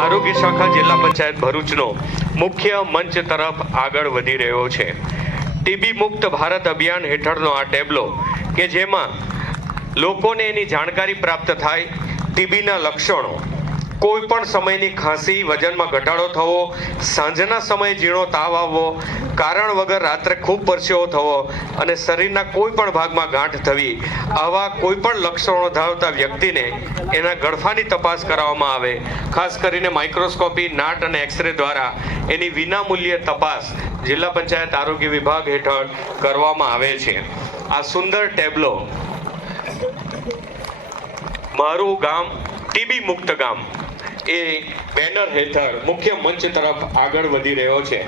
આરોગ્ય શાખા જિલ્લા પંચાયત ભરૂચનો મુખ્ય મંચ તરફ આગળ વધી રહ્યો છે. ટીબી મુક્ત ભારત અભિયાન હેઠળનો આ ટેબલો કે જેમાં લોકોને એની જાણકારી પ્રાપ્ત થાય, ટીબીના લક્ષણો કોઈ પણ સમયની ખાંસી, વજનમાં ઘટાડો થવો, સાંજના સમયે ઝીણો તાવ આવવો, કારણ વગર રાત્રે ખૂબ પરસેવો થવો અને શરીરના કોઈ પણ ભાગમાં ગાંઠ થવી, આવા કોઈ પણ લક્ષણો ધરાવતા વ્યક્તિને એના ગળફાની તપાસ કરાવવામાં આવે. ખાસ કરીને માઇક્રોસ્કોપી, નાટ અને એક્સરે દ્વારા એની વિનામૂલ્યે તપાસ જિલ્લા પંચાયત આરોગ્ય વિભાગ હેઠળ કરવામાં આવે છે. આ સુંદર ટેબ્લો મારું ગામ, ટીબી મુક્ત ગામ. એ બેનર હેઠળ મુખ્ય મંચ તરફ આગળ વધી રહ્યો છે.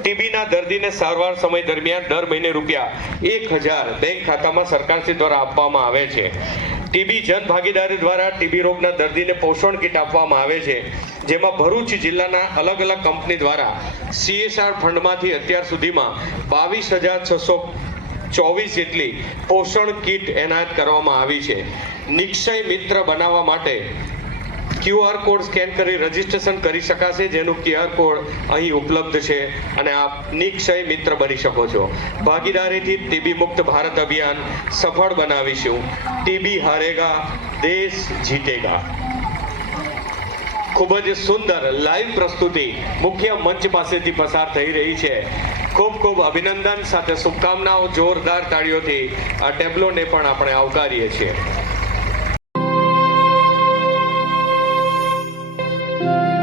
ટીબીના દર્દીને સારવાર સમય દરમિયાન દર મહિને રૂપિયા એક હજાર બેંક ખાતામાં સરકારશ્રી દ્વારા આપવામાં આવે છે. ટીબી જન ભાગીદારી દ્વારા ટીબી રોગના દર્દીને પોષણ કીટ આપવામાં આવે છે. જેમાં ભરૂચ જિલ્લાના અલગ અલગ કંપની દ્વારા સીએસઆર ફંડમાંથી અત્યાર સુધીમાં બાવીસ હજાર છસો ચોવીસ જેટલી પોષણ કીટ એનાયત કરવામાં આવી છે. નિક્ષય મિત્ર બનાવવા માટે ક્યુઆર કોડ સ્કેન કરી રજીસ્ટ્રેશન કરી શકાશે, જેનું ક્યુઆર કોડ અહીં ઉપલબ્ધ છે અને આપ નિક્ષય મિત્ર બની શકો છો. ભાગીદારીથી ટીબી મુક્ત ભારત અભિયાન સફળ બનાવીશું. ટીબી હારેગા, દેશ જીતેગા. ખૂબ જ સુંદર લાઈવ પ્રસ્તુતિ મુખ્ય મંચ પાસેથી પસાર થઈ રહી છે. ખૂબ ખૂબ અભિનંદન સાથે શુભકામનાઓ જોરદાર તાળીઓથી આ ટેબ્લોને પણ આપણે આવકારીએ છીએ. Thank you.